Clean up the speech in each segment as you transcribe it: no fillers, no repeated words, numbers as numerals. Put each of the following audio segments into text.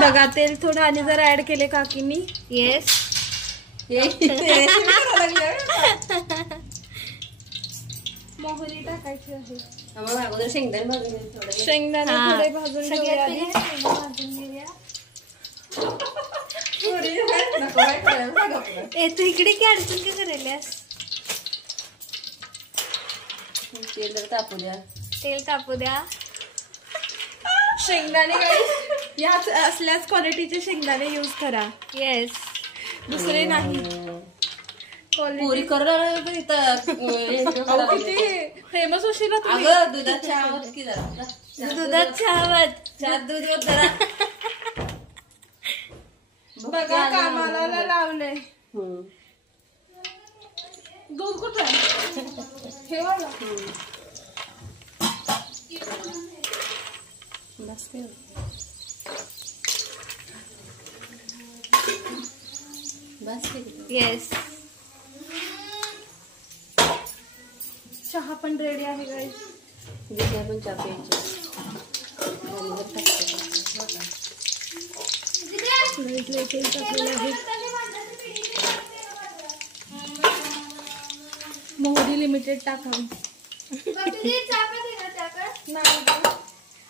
बघा तेल थोडं आणि जरा ऍड केले काकींनी. येस. मोहरी टाकायची आहे. अगोदर शेंगदाणे भाजून थोडे. शेंगदाणे थोडे भाजून घेऊया आधी. तू इकडे की अडचण काय करायल्यास? तेल तापू द्या. तेल तापू द्या. शेंगदाणे याच असल्याच क्वालिटीचे शेंगदाणे यूज करा. येस. दुसरे नाही. पुरी करून किती फेमस होशील ना तुम्ही. अगं दुधात चहा की जरा. दुधात चहावत. चहा दूध जरा. बघा कामाला लावलंय. दूध कुठं हे वाला. बस येस. चहा पण रेडी आहे गाईस. पण चहा प्यायची. मोहरी लिमिटेड टाकावी.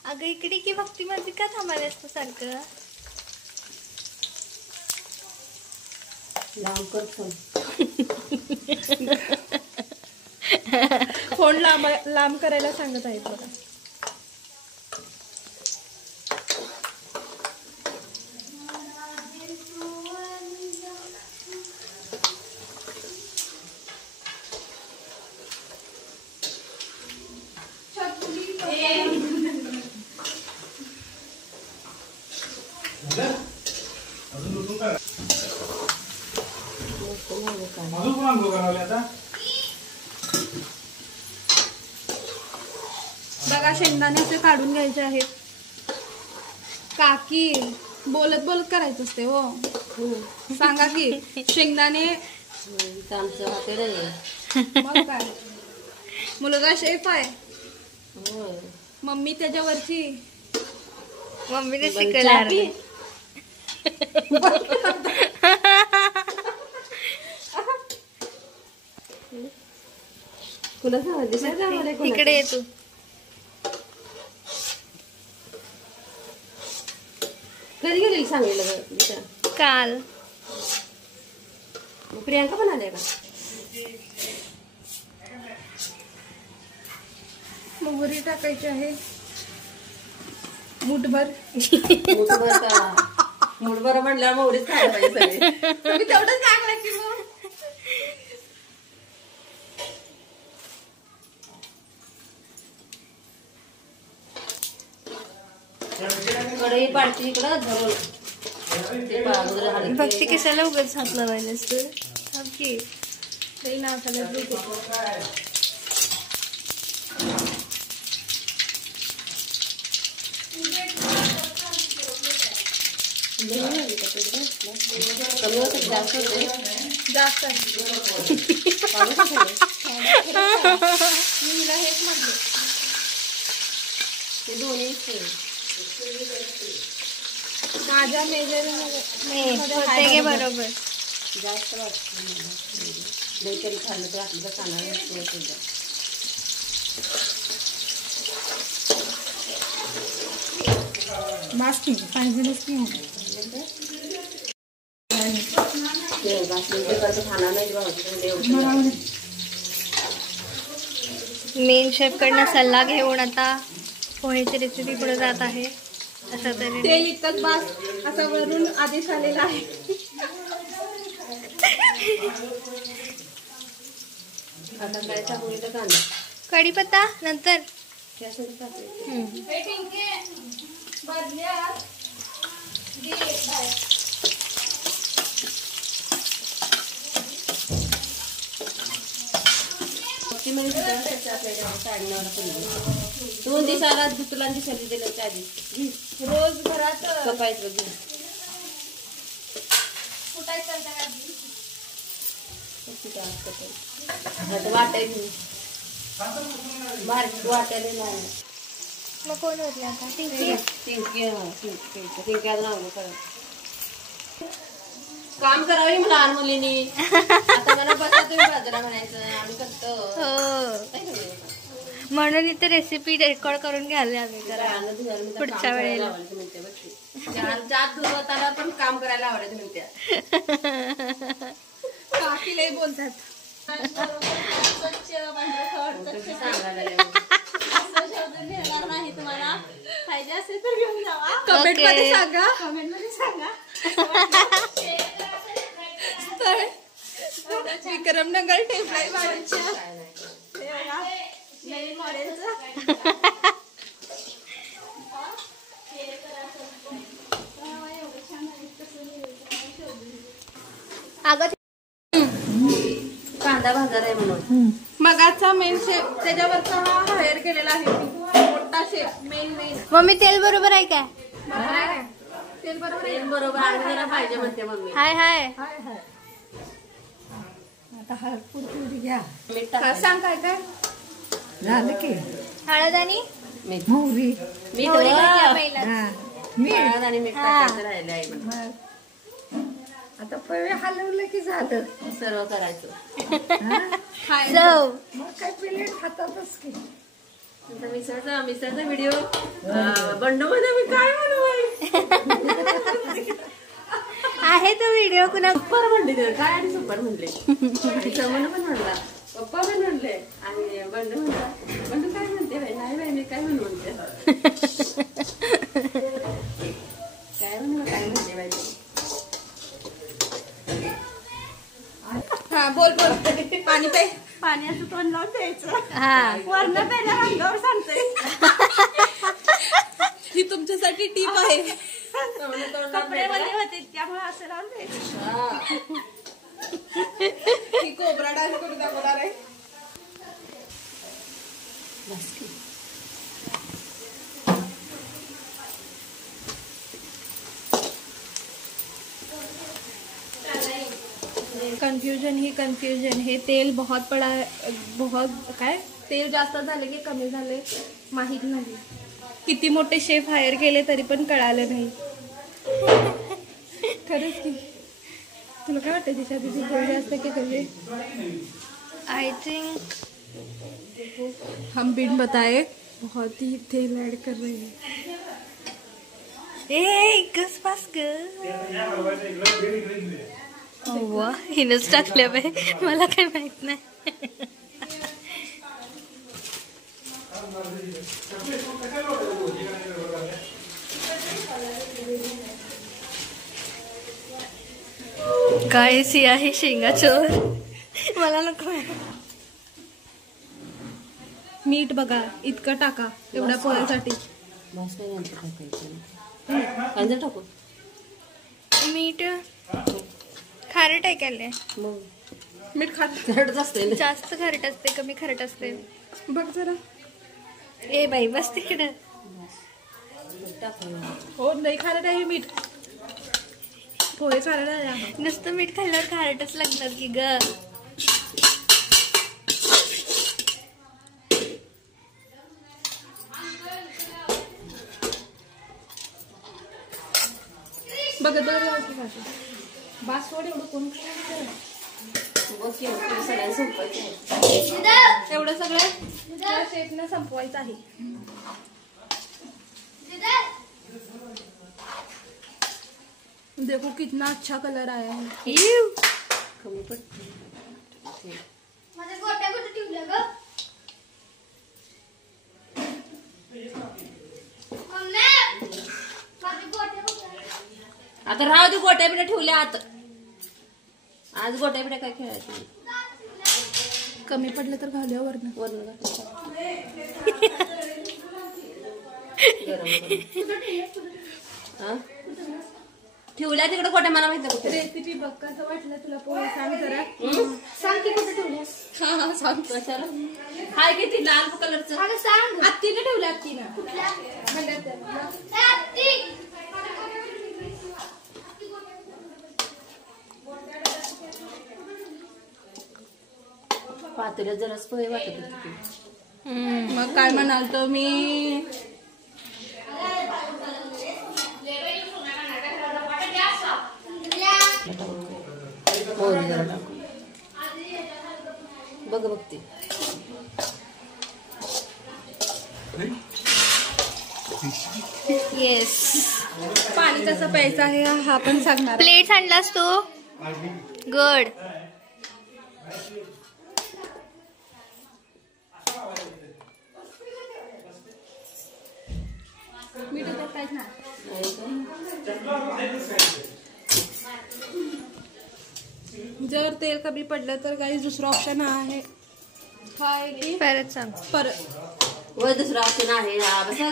अगं इकडे की भक्ती मध्ये का थांबायला असतं सारखं? लांब कर फोन. फोन लांब करायला सांगत आहेत बघा. बघा शेंगदाणे असे काढून घ्यायचे आहेत. काकी बोलत बोलत करायचं असते हो. सांगा की शेंगदाणे. आमचं हॉटेल आहे. मग काय मुलगा शेफ आहे. मम्मी त्याच्यावरची. मम्मीने शिकायला इकडे ये तू. कधी गेलेली सांगितलं काल. प्रियांका पण आल्या का? मोहरी टाकायची आहे मुठभर. मुठभर म्हणल्यावर मोहरीच खायला पाहिजे सगळे. तुम्ही तेवढंच सांगला की मग. कढई पाडची इकडं धरून. भक्ती कशाला उगाच हात लावायलास तू? ओके. जास्त हेच म्हटलं. ते दोन्ही माझ्या मेजर होते बरोबर. जास्त वाटतं तरी खाल्लं तर आपलं खाणार. मास्की पाहिजे नसती. मेन शेफ कडनं सल्ला घेऊन आता पोहेची रेसिपी पुढे जात आहे. अशा तऱ्हेने तेल इतकंच बास असा वरून आदेश आलेला आहे. आता काय टाकून येतं कांदा कढीपत्ता नंतर. दोन दिवसाला तुला दिसायला दिलं त्या आधी रोज घरात कपायचं वाटायला नाही. मग कोण होती आता काम करावे मग लहान मुलींनी. आता मला बसा तुम्ही बाजूला म्हणायचं आम्ही करतो. म्हणून इथे रेसिपी रेकॉर्ड करून घ्यायला आम्ही जरा पुढच्या वेळेला. जात दुधवताना पण काम करायला आवडत म्हणत्या. काकीलाही बोलतात. नाही तुम्हाला पाहिजे असेल तर घेऊन जावा. कमेंट मध्ये सांगा. विक्रमनगर टेम्पलाई वाढीच्या नवीन मॉडेलचं. कांदा भाजणार आहे म्हणून मगाचा मेन शेप त्याच्यावरचा हा हायर केलेला आहे मोठा शेप. मेन मम्मी तेल बरोबर आहे काय? तेल बरोबर आहे. तेल बरोबर आणि जरा पाहिजे म्हणते मम्मी. हाय हाय. मीठ हा, टाकायचं. सांग काय काय झालं की हळद आणि मीठ मोहरी मीठ मोहरी घातल्या वा. पहिला. हळद आणि मीठ टाकायचं राहिलं आहे म्हणून. आता पहिले हलवलं की झालं. सर्व करायचं. हाय. चव. मग काय प्लेट खातातच की. आता मिसळचा व्हिडिओ बंडू मध्ये मी काय म्हणू आहे तो व्हिडिओ कुणा सुपर म्हणले ते काय आणि सुपर म्हणले आणि चमन पण म्हणला पप्पा पण म्हणले आणि बंडू म्हणला बंडू काय म्हणते बाई नाही बाई मी काय म्हणू म्हणते काय म्हणते बाई. हा बोल बोल. पाणी पे. पाण्याचं तोंड लावून द्यायचं. हा वरण पहिल्या रंगावर सांगते. ही तुमच्यासाठी टीप आहे. कपडे वले होते त्यामुळे असं लावून द्यायचं. ही कोबरा डान्स करून दाखवणार आहे. कन्फ्युजन हे तेल बहुत काय तेल जास्त झाले की कमी झाले माहित नाही. किती मोठे शेफ हायर केले तरी पण कळालं नाही. खरंच की. तुला काय वाटतं दिशा तुझी तेल जास्त की कमी? आय थिंक हम बिन बताए बहुत ही तेल ऐड कर रहे हैं. ए कस पास ग. वा हिनच टाकल्या बाई मला काय माहित नाही. काय सियाही शेंगा चोर मला नको. मीठ बघा इतकं टाका एवढ्या पोळ्यासाठी. कांदा टाकू मीठ खारट आहे काय? मीठ खात तिखटच असते जास्त खारट असते कमी खारट असते बघ जरा. ए बाई बस तिकडं. हो नाही खारट आहे मीठ. पोहे खारट आहे. नुसतं मीठ खाल्ल्यावर खारटच लागणार की ग. बघत बघत बासवड एवढं कोण एवढं सगळं शेपनं संपवायचं आहे. देखो कितना अच्छा कलर आया है. कमी पण आता राहू दे. गोट्या बिट्या ठेवल्या आता. आज गोट्या बिट्या काय खेळायचं कमी पडलं तर घालूया वरनं. वरण ठेवल्या तिकडे गोट्या मला माहिती कुठे. रेसिपी बघ कसं वाटलं तुला पोहे सांग जरा. सांग की कुठे ठेवल्या. हा सांग कशाला. हाय किती लाल कलरचं सांग. आत्तीने ठेवल्या आत्तीनं. पातेल्यात जराच पोहे वाटत होते. मग काय म्हणाल तो मी मोहरी जरा टाकू. बघ बघते. येस. पाणी कसं प्यायचं आहे हा पण सांगणार. प्लेट आणलास तू? गुड. मीठ त्यात काहीच नाही. जर तेल कमी पडलं तर काही दुसरा ऑप्शन आहे काय की परत सांग. परत व दुसरा ऑप्शन आहे हा बसा.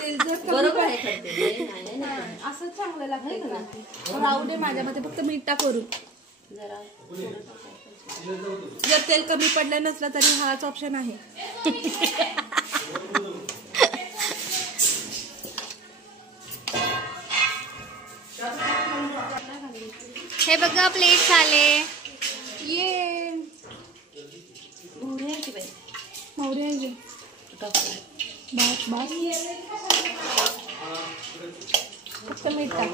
तेल जर कमी बरोबर आहे पडलं- करते. नाही, नाही. असं चांगलं लागतंय का? राहू दे माझ्यामध्ये फक्त मीठ टाक करून. जरा जर तेल कमी पडलं नसलं तरी हाच ऑप्शन आहे. हे बघा प्लेट झाले. ये मोहरी आहे की बाई मोहरी आहे. टाकू. बस बस फक्त मीठ टाक.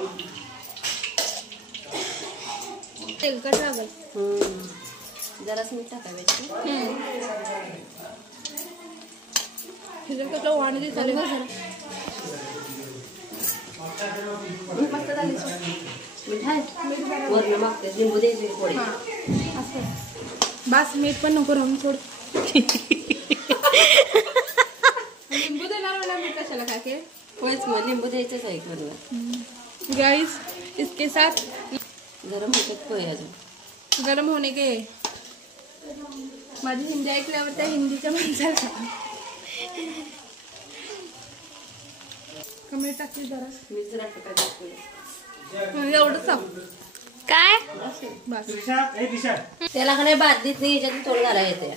तेलकट लागल. जराच मीठ टाकायचं. कसं वाहन दिसायला मस्त झाली. मीठ आहे वरण मागते. लिंबू द्यायचे थोडे. असं बस मीठ पण नको राहून सोड. लिंबू देणार मला मीठ कशाला काके. होयच मग लिंबू द्यायचंच आहे वरला. गाइस इसके साथ जरा मोठ्यात पोहे अजून. गरम होने के. माझी हिंदी ऐकल्यावर त्या हिंदीच्या माणसाला कमी टाकली जरा. मी जरा टाकायचं. एवढंच सांग. काय? बस त्याला का नाही बादलीत नाही याच्यातून तोड घालायला येते.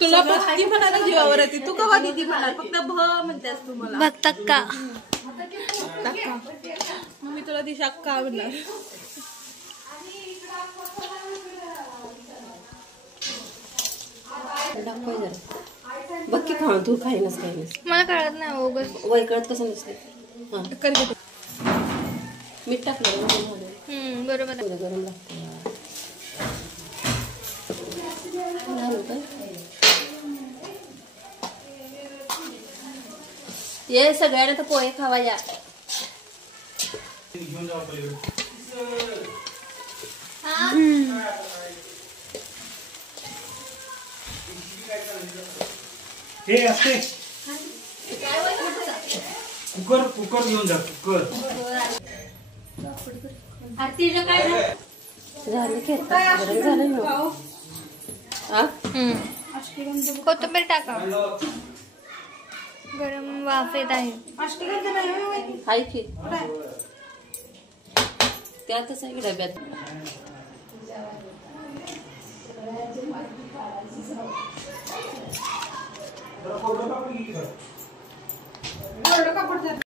तुला भक्ती म्हणाला जीवावर येते. तू कवा दिदी म्हणाल फक्त भ म्हणतेस तू मला. बघता का? टाका. मग मी तुला दिशा का म्हणणार. टाक जरा. बघ की खाऊन तू खाईनच खाईनच. मला कळत नाही ओगस. वय कळत कसं नसते. हा कर घे. मीठ टाकलं ना झालं. बरोबर आहे. थोडं गरम लागतं. झालं का? ये सगळ्यांना तर पोहे खावा या. हे असते कुकर कुकर घेऊन जा. कुकर आरतीचं काय झालं की आता गरम झालं ना. हा कोथिंबीर टाका. गरम वाफेत आहे. हाय की त्यातच आहे की डब्यात. कोरडं कापड